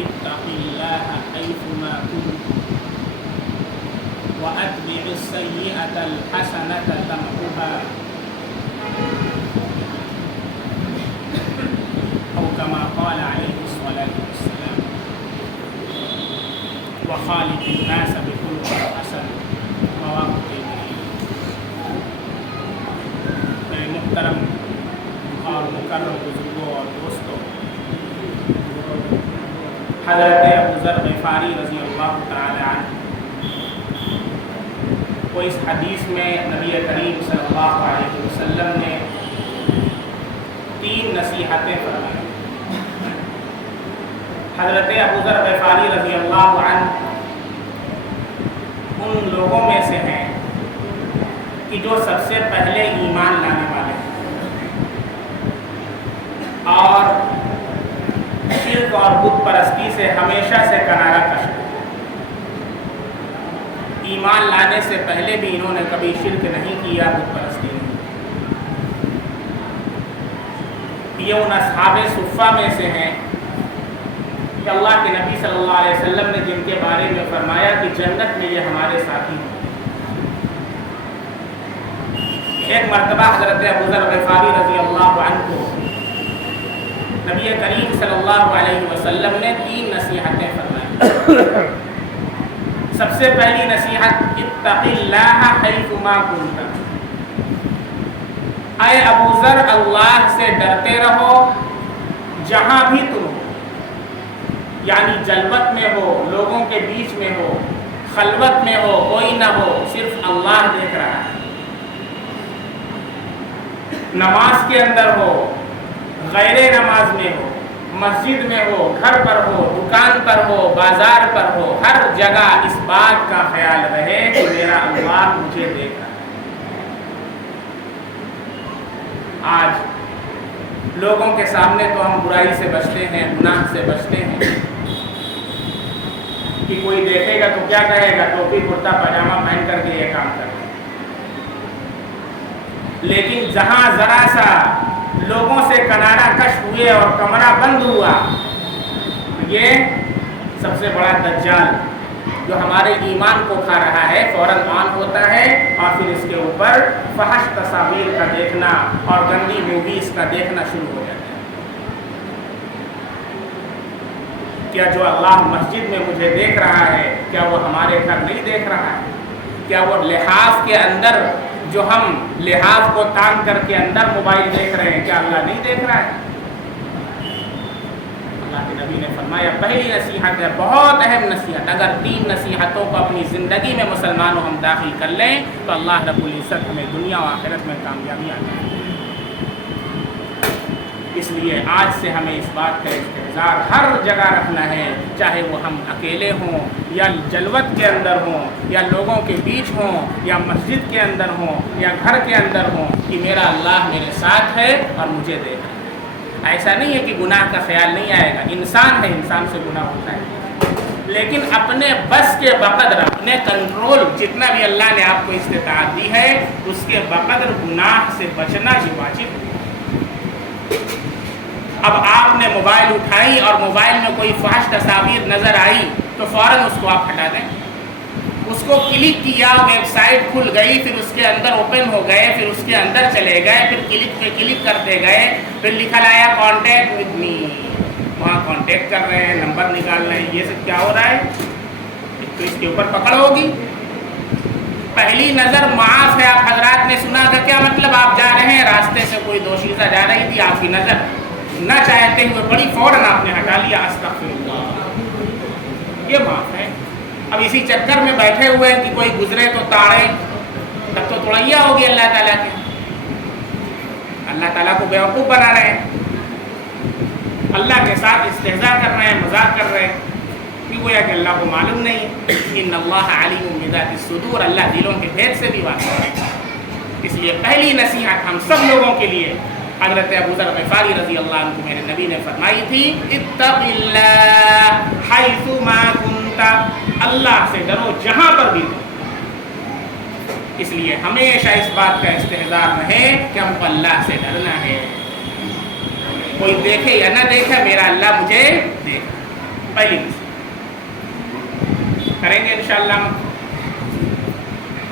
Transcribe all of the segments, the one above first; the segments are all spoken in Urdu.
اتق اللہ حیثما کنت واتبع السیئۃ الحسنۃ تمحها او کما قال علیہ الصلاۃ والسلام وخالق الناس بخلق حسن رواہ الترمذی۔ میرے محترم اور مکرم بزرگوں اور دوستوں، حضرت ابو ذر غفاری رضی اللہ تعالی عنہ کو اس حدیث میں نبی کریم صلی اللہ علیہ وسلم نے 3 نصیحتیں فرمائیں۔ حضرت ابو ذر غفاری رضی اللہ عنہ ان لوگوں میں سے ہیں کہ جو سب سے پہلے ایمان لانے والے ہیں اور شرک اور بت پرستی سے ہمیشہ سے کنارہ کش ہے۔ ایمان لانے سے پہلے بھی انہوں نے کبھی شرک نہیں کیا، بت پرستی نہیں۔ یہ ان اصحاب صفہ میں سے ہیں کہ اللہ کے نبی صلی اللہ علیہ وسلم نے جن کے بارے میں فرمایا کہ جنت میں یہ ہمارے ساتھی ہیں۔ ایک مرتبہ حضرت ابو ذر غفاری رضی اللہ عنہ کو نبی کریم صلی اللہ علیہ وسلم نے 3 نصیحتیں فرمائیں۔ سب سے پہلی نصیحت اتق اللہ حیثما کنت، اے ابو ذر اللہ سے ڈرتے رہو جہاں بھی تم ہو، یعنی جلوت میں ہو، لوگوں کے بیچ میں ہو، خلوت میں ہو، کوئی نہ ہو، صرف اللہ دیکھ رہا ہے۔ نماز کے اندر ہو، غیر نماز میں ہو، مسجد میں ہو، گھر پر ہو، دکان پر ہو، بازار پر ہو، ہر جگہ اس بات کا خیال رہے کہ میرا اللہ مجھے دیکھ رہا ہے۔ آج لوگوں کے سامنے تو ہم برائی سے بچتے ہیں، گناہ سے بچتے ہیں کہ کوئی دیکھے گا تو کیا کہے گا، ٹوپی کرتا پاجامہ پہن کر کے یہ کام کرے۔ لیکن جہاں ذرا سا لوگوں سے کنارہ کش ہوئے اور کمرہ بند ہوا، یہ سب سے بڑا دجال جو ہمارے ایمان کو کھا رہا ہے فوراً آن ہوتا ہے اور پھر اس کے اوپر فحش تصاویر کا دیکھنا اور گندی موویز کا دیکھنا شروع ہو جاتا ہے۔ کیا جو اللہ مسجد میں مجھے دیکھ رہا ہے، کیا وہ ہمارے گھر نہیں دیکھ رہا ہے؟ کیا وہ لحاظ کے اندر جو ہم لحاظ کو تان کر کے اندر موبائل دیکھ رہے ہیں، کیا اللہ نہیں دیکھ رہا ہے؟ اللہ کے نبی نے فرمایا پہلی نصیحت ہے، بہت اہم نصیحت، اگر 3 نصیحتوں کو اپنی زندگی میں مسلمانوں ہم داخل کر لیں تو اللہ رب العزت ہمیں دنیا و آخرت میں کامیابی عطا کرے۔ اس لیے آج سے ہمیں اس بات کا استحضار ہر جگہ رکھنا ہے، چاہے وہ ہم اکیلے ہوں یا جلوت کے اندر ہوں یا لوگوں کے بیچ ہوں یا مسجد کے اندر ہوں یا گھر کے اندر ہوں، کہ میرا اللہ میرے ساتھ ہے اور مجھے دیکھ رہا ہے۔ ایسا نہیں ہے کہ گناہ کا خیال نہیں آئے گا، انسان ہے، انسان سے گناہ ہوتا ہے، لیکن اپنے بس کے بقدر، اپنے کنٹرول جتنا بھی اللہ نے آپ کو استطاعت دی ہے اس کے بقدر گناہ سے بچنا ہی واجب ہے۔ اب آپ نے موبائل اٹھائی اور موبائل میں کوئی فحش تصاویر نظر آئی تو فوراً اس کو آپ ہٹا دیں۔ اس کو کلک کیا، ویب سائٹ کھل گئی، پھر اس کے اندر اوپن ہو گئے، پھر اس کے اندر چلے گئے، پھر کلک پہ کلک کرتے گئے، پھر لکھا لایا کانٹیکٹ وتھ می، وہاں کانٹیکٹ کر رہے ہیں، نمبر نکال رہے ہیں، یہ سب کیا ہو رہا ہے؟ تو اس کے اوپر پکڑ ہوگی۔ پہلی نظر معاف ہے، آپ حضرات نے سنا تھا، کیا مطلب آپ جا رہے ہیں، راستے سے کوئی دوشیزہ جا رہی تھی، آپ کی نظر نہ چاہتے ہوئے پڑی، فوراً آپ نے ہٹا لیا، استغفراللہ، یہ معاف ہے۔ اب اسی چکر میں بیٹھے ہوئے ہیں کہ کوئی گزرے تو تاڑے، تب تو توڑیا ہوگی اللہ تعالیٰ کی، اللہ تعالیٰ کو بیوقوف بنا رہے ہیں، اللہ کے ساتھ استہزاء کر رہے ہیں، مذاق کر رہے ہیں، کہ گویا کہ اللہ کو معلوم نہیں ہے۔ ان اللہ علیم بذات الصدور، اللہ دلوں کے بھید سے بھی واقف ہے۔ اس لیے پہلی نصیحت ہم سب لوگوں کے لیے حضرت ابو ذر غفاری رضی اللہ عنہ کو میرے نبی نے فرمائی تھی، اتق اللہ حیثما کنت، اللہ سے ڈرو جہاں پر بھی ہو۔ اس لیے ہمیشہ اس بات کا استحضار رہے کہ ہم کو اللہ سے ڈرنا ہے، کوئی دیکھے یا نہ دیکھے میرا اللہ مجھے دیکھا۔ پہلی نصیحت کریں گے انشاءاللہ.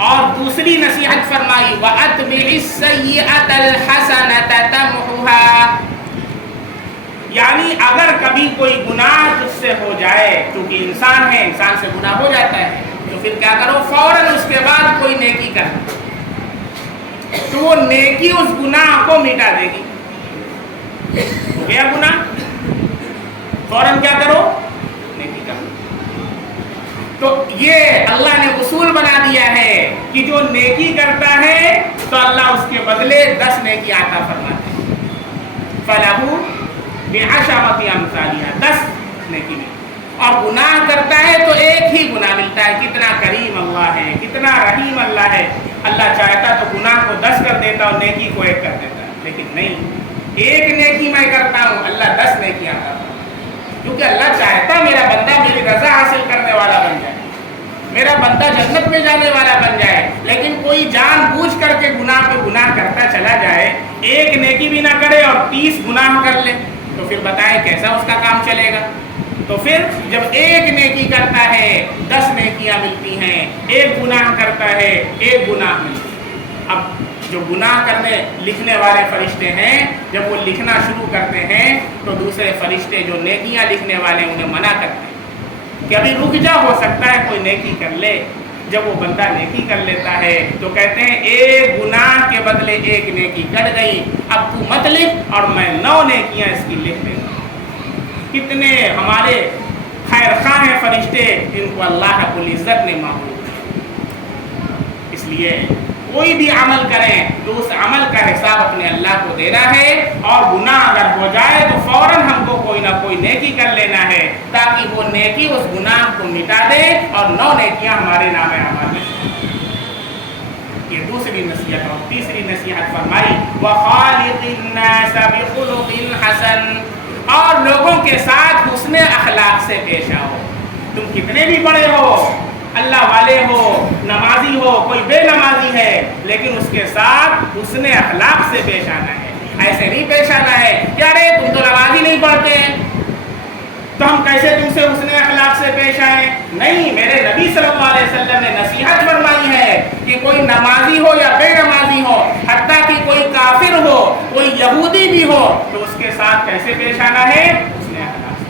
اور دوسری نصیحت فرمائی وَأَتْبِعِ السَّيِّئَةَ الْحَسَنَةَ تَمْحُهَا، یعنی اگر کبھی کوئی گناہ تجھ سے ہو جائے، کیونکہ انسان ہے، انسان سے گناہ ہو جاتا ہے، تو پھر کیا کرو، فوراً اس کے بعد کوئی نیکی کرنا، تو وہ نیکی اس گناہ کو مٹا دے گی. ہو گیا گناہ، فوراً کیا کرو، نیکی کرو. تو یہ اللہ نے اصول بنا دیا ہے کہ جو نیکی کرتا ہے تو اللہ اس کے بدلے 10 نیکی عطا فرماتے ہیں. فَلَهُ بِعَشَرَةِ أَمْثَالِهَا، 10 نیکی میں. اور گناہ کرتا ہے تو ایک ہی گناہ ملتا ہے. کتنا کریم اللہ ہے، کتنا رحیم اللہ ہے. اللہ چاہتا تو گناہ کو 10 کر دیتا اور نیکی کو 1 کر دیتا، لیکن نہیں، ایک نیکی میں کرتا ہوں، اللہ 10 نیکیاں کرتا ہوں. کیونکہ اللہ چاہتا میرا بندہ میری رضا حاصل کرنے والا بن جائے، میرا بندہ جنت میں جانے والا بن جائے. لیکن کوئی جان بوجھ کر کے گناہ پہ گناہ کرتا چلا جائے، ایک نیکی بھی نہ کرے اور 30 گناہ کر لے، تو پھر بتائیں کیسا اس کا کام چلے گا. تو پھر جب ایک نیکی کرتا ہے 10 نیکیاں ملتی ہیں، ایک گناہ کرتا ہے 1 گناہ ملتی ہے. اب جو گناہ کرنے لکھنے والے فرشتے ہیں، جب وہ لکھنا شروع کرتے ہیں تو دوسرے فرشتے جو نیکیاں لکھنے والے ہیں انہیں منع کرتے ہیں کہ ابھی رک جا، ہو سکتا ہے کوئی نیکی کر لے. جب وہ بندہ نیکی کر لیتا ہے تو کہتے ہیں 1 گناہ کے بدلے 1 نیکی کٹ گئی، اب تو مت لکھ اور میں 9 نیکیاں اس کی لکھ دیں گا. کتنے ہمارے خیر خواہ ہیں فرشتے جن کو اللہ رب العزت نے معمول کیا. اس لیے کوئی بھی عمل کریں تو اس عمل کا حساب اپنے اللہ کو دینا ہے، اور گناہ اگر ہو جائے تو فوراً ہم کو کوئی نہ کوئی نیکی کر لینا ہے تاکہ وہ نیکی اس گناہ کو مٹا دے اور 9 نیکیاں ہمارے نام اعمال میں. یہ دوسری نصیحت. اور تیسری نصیحت فرمائی وَخَالِقِ النَّاسَ بِخُلُقٍ حَسَنٍ، اور لوگوں کے ساتھ حسن اخلاق سے پیش آؤ. تم کتنے بھی بڑے ہو، اللہ والے ہو، نمازی ہو، کوئی بے نمازی ہے، لیکن اس کے ساتھ حسن اخلاق سے پیش آنا ہے. ایسے نہیں پیش آنا ہے کہ ارے تم تو نمازی نہیں پڑھتے ہیں تو ہم کیسے تم سے حسن اخلاق سے پیش آئیں. نہیں، میرے نبی صلی اللہ علیہ وسلم نے نصیحت فرمائی ہے کہ کوئی نمازی ہو یا بے نمازی ہو، حتیٰ کہ کوئی کافر ہو، کوئی یہودی بھی ہو، تو اس کے ساتھ کیسے پیش آنا ہے، حسن اخلاق سے.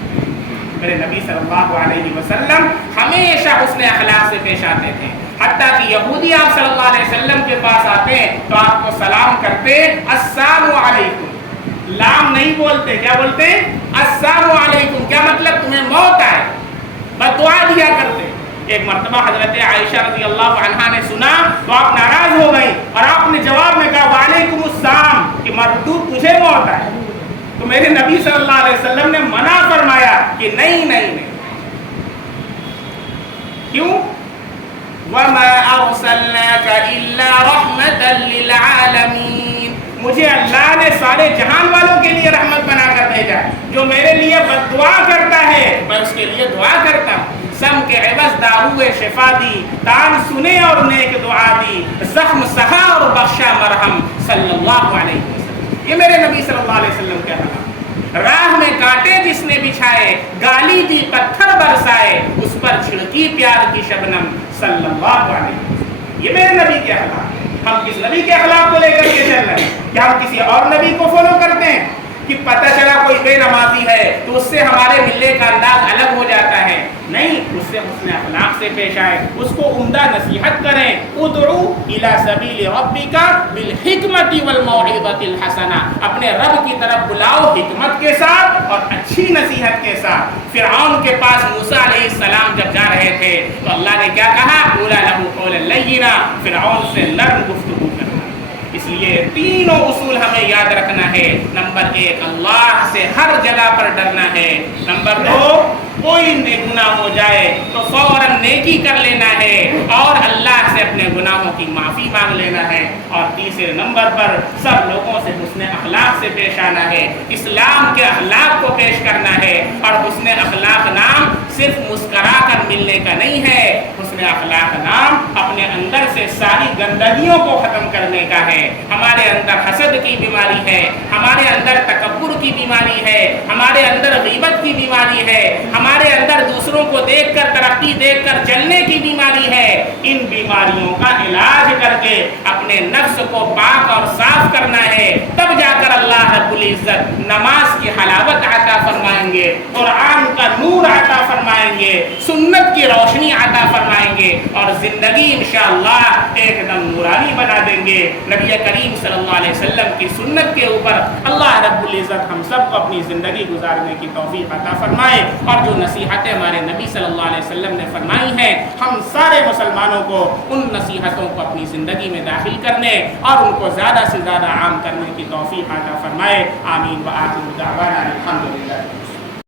میرے نبی صلی اللہ علیہ وسلم ہمیشہ حسن اخلاق سے پیش آتے تھے. حتیٰ کہ یہودی آپ صلی اللہ علیہ وسلم کے پاس آتے تو آپ کو سلام کرتے السلام علیکم، لام نہیں بولتے، کیا بولتے، السلام علیکم. کیا مطلب، تمہیں موت آئے، بد دعا دیا کرتے. ایک مرتبہ حضرت عائشہ رضی اللہ عنہا نے سنا تو آپ ناراض ہو گئی اور آپ نے جواب میں کہا وعلیکم السلام، کہ مردود تجھے موت آئے. تو میرے نبی صلی اللہ علیہ وسلم نے منع فرمایا کہ نہیں نہیں نہیں. کیوں؟ وَمَا أَرْسَلْنَاكَ إِلَّا رَحْمَةً لِّلْعَالَمِينَ، مجھے اللہ نے سارے جہان والوں کے لیے رحمت بنا کر بھیجا. جو میرے لیے بد دعا کرتا ہے میں اس کے لیے دعا کرتا ہوں. سم کے عوض داروے شفا دی، تان سنے اور نیک دعا دی، زخم سہا اور بخشا مرہم صلی اللہ علیہ وسلم. یہ میرے نبی صلی اللہ علیہ وسلم کہہ رہا. راہ میں کانٹے جس نے بچھائے، گالی دی پتھر برسائے، اس پر چھڑکی پیار کی شبنم صلی اللہ علیہ وسلم. یہ میرے نبی کے اخلاق. ہم کس نبی کے اخلاق کو لے کر کے چل رہے ہیں؟ کیا ہم کسی اور نبی کو فالو کرتے ہیں کہ پتہ چلا کوئی بے نمازی ہے تو اس سے ہمارے ملنے کا انداز الگ ہو جاتا ہے؟ نہیں، اس سے حسن اخلاق سے پیش آئے، اس کو عمدہ نصیحت کریں. ادعو الی سبیل ربک بالحکمۃ والموعظۃ الحسنہ، اپنے رب کی طرف بلاؤ حکمت کے ساتھ اور اچھی نصیحت کے ساتھ. فرعون کے پاس موسیٰ علیہ السلام جب جا رہے تھے تو اللہ نے کیا کہا، قولا لہ قولا لینا، فرعون سے نرم گفتگو کرنا. اس لیے تینوں اصول ہمیں یاد رکھنا ہے. نمبر 1 اللہ سے ہر جگہ پر ڈرنا ہے. نمبر 2 کوئی گناہ ہو جائے تو فوراً نیکی کر لینا ہے اور اللہ سے اپنے گناہوں کی معافی مانگ لینا ہے. اور تیسرے نمبر پر سب لوگوں سے حسن اخلاق سے پیش آنا ہے، اسلام کے اخلاق کو پیش کرنا ہے. اور حسن اخلاق نام صرف مسکرا کر ملنے کا نہیں ہے، حسن اخلاق نام اپنے اندر سے ساری گندگیوں کو ختم کرنے کا ہے. ہمارے اندر حسد کی بیماری ہے، ہمارے اندر تکبر کی بیماری ہے، ہمارے اندر غیبت کی بیماری ہے، ہمارے اندر ناراضگی دیکھ کر جلنے کی بیماری ہے، ان بیماریوں کا علاج کر کے اپنے نفس کو پاک اور صاف کرنا ہے، تب جا کر اللہ رب العزت نماز کی حلاوت عطا فرمائیں گے، قرآن کا نور عطا فرمائیں گے، سنت کی روشنی عطا فرمائیں گے، اور زندگی انشاءاللہ ایک دم نورانی بنا دیں گے۔ نبی کریم صلی اللہ علیہ وسلم کی سنت کے اوپر اللہ رب العزت ہم سب کو اپنی زندگی گزارنے کی توفیق عطا فرمائے، اور جو نصیحتیں ہمارے نبی صلی اللہ علیہ وسلم نے فرمائی ہیں، ہم سارے مسلمانوں کو ان نصیحتوں کو اپنی زندگی میں داخل کرنے اور ان کو زیادہ سے زیادہ عام کرنے کی توفیق عطا فرمائے۔ آمین و آخر دعوانا الحمدللہ۔